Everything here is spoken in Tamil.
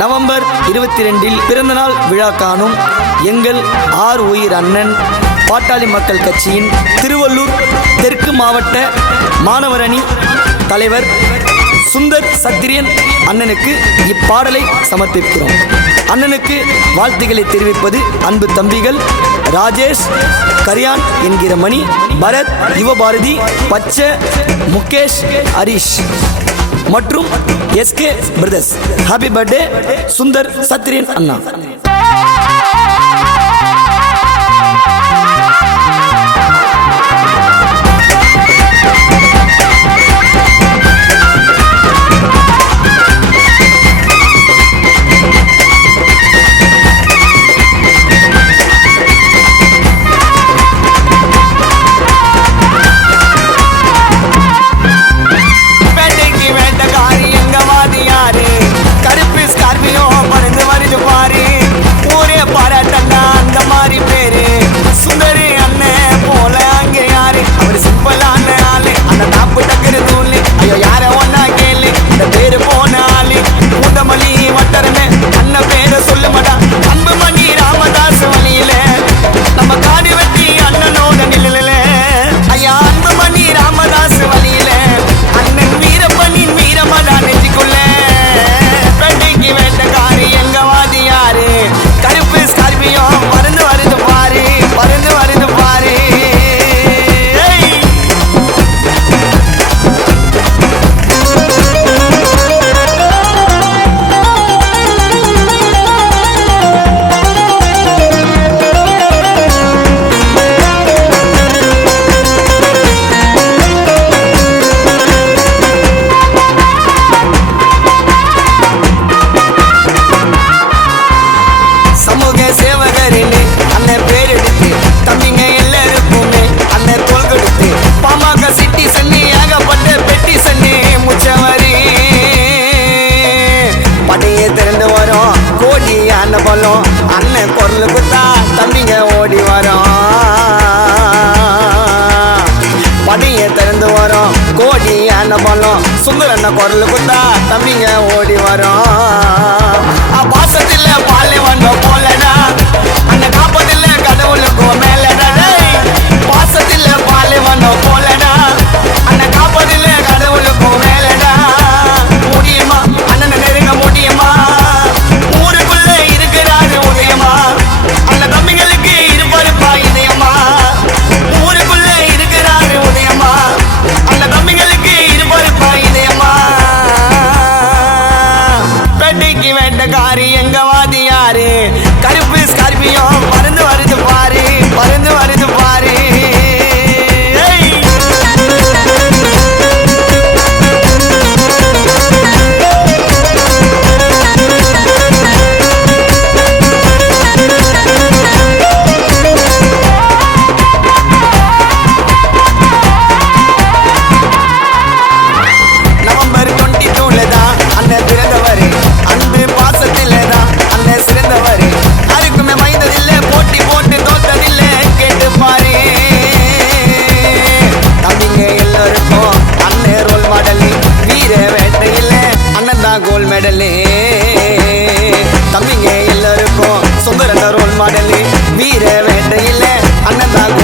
நவம்பர் 22 பிறந்தநாள் விழா காணும் எங்கள் ஆர் உயிர் அண்ணன் பாட்டாளி மக்கள் கட்சியின் திருவள்ளூர் தெற்கு மாவட்ட மாணவர் அணி தலைவர் சுந்தர் சத்திரியன் அண்ணனுக்கு இப்பாடலை சமர்ப்பிக்கிறோம். அண்ணனுக்கு வாழ்த்துக்களை தெரிவிப்பது அன்பு தம்பிகள் ராஜேஷ், கரியான் என்கிற மணி, பரத், யுவபாரதி, பச்சை, முகேஷ், ஹரிஷ் மற்றும் SK brothers. Happy birthday Sundar Sathriyan அண்ணா. அண்ணன் குரல் குத்தா தம்பிங்க ஓடி வரும், படிய திறந்து வரும் கோடி அண்ணன் பலம். சுந்தர அண்ணன் குரல் குத்தா தம்பிங்க ஓடி வரும். பாசத்தில் பாலை வந்த போலடா அண்ணன் காப்பதில்லை கடவுளுக்கு மேலடா. பாசத்தில் பாலை வந்த போலடா அண்ணன் காப்பதில்லை கடவுளுக்கு மேலடா. முடியுமா அண்ணனை நெருங்க முடியுமா? எங்க வாதியாரு கருப்பு ஸ்கார்பியோ பறந்து வருது பாரு, பறந்து வருது பாரு. நவம்பர் 22 தான் அண்ணன் பிறந்தவர். அன்பு பாசத்தில் தான் அண்ணன் சிறந்தவர். யாருக்குமே மைந்ததில்லை, போட்டி போட்டு தோற்றதில்லை, கேட்டு பாரு. தம்பிங்க எல்லாருக்கும் அண்ணன் ரோல் மாடலு, வீர வேட்டையில் அண்ணன் தான் கோல்ட் மெடலு. தம்பிங்க எல்லாருக்கும் சுந்தர ரோல் மாடலு, வீர வேட்டையில் அண்ணன் தான்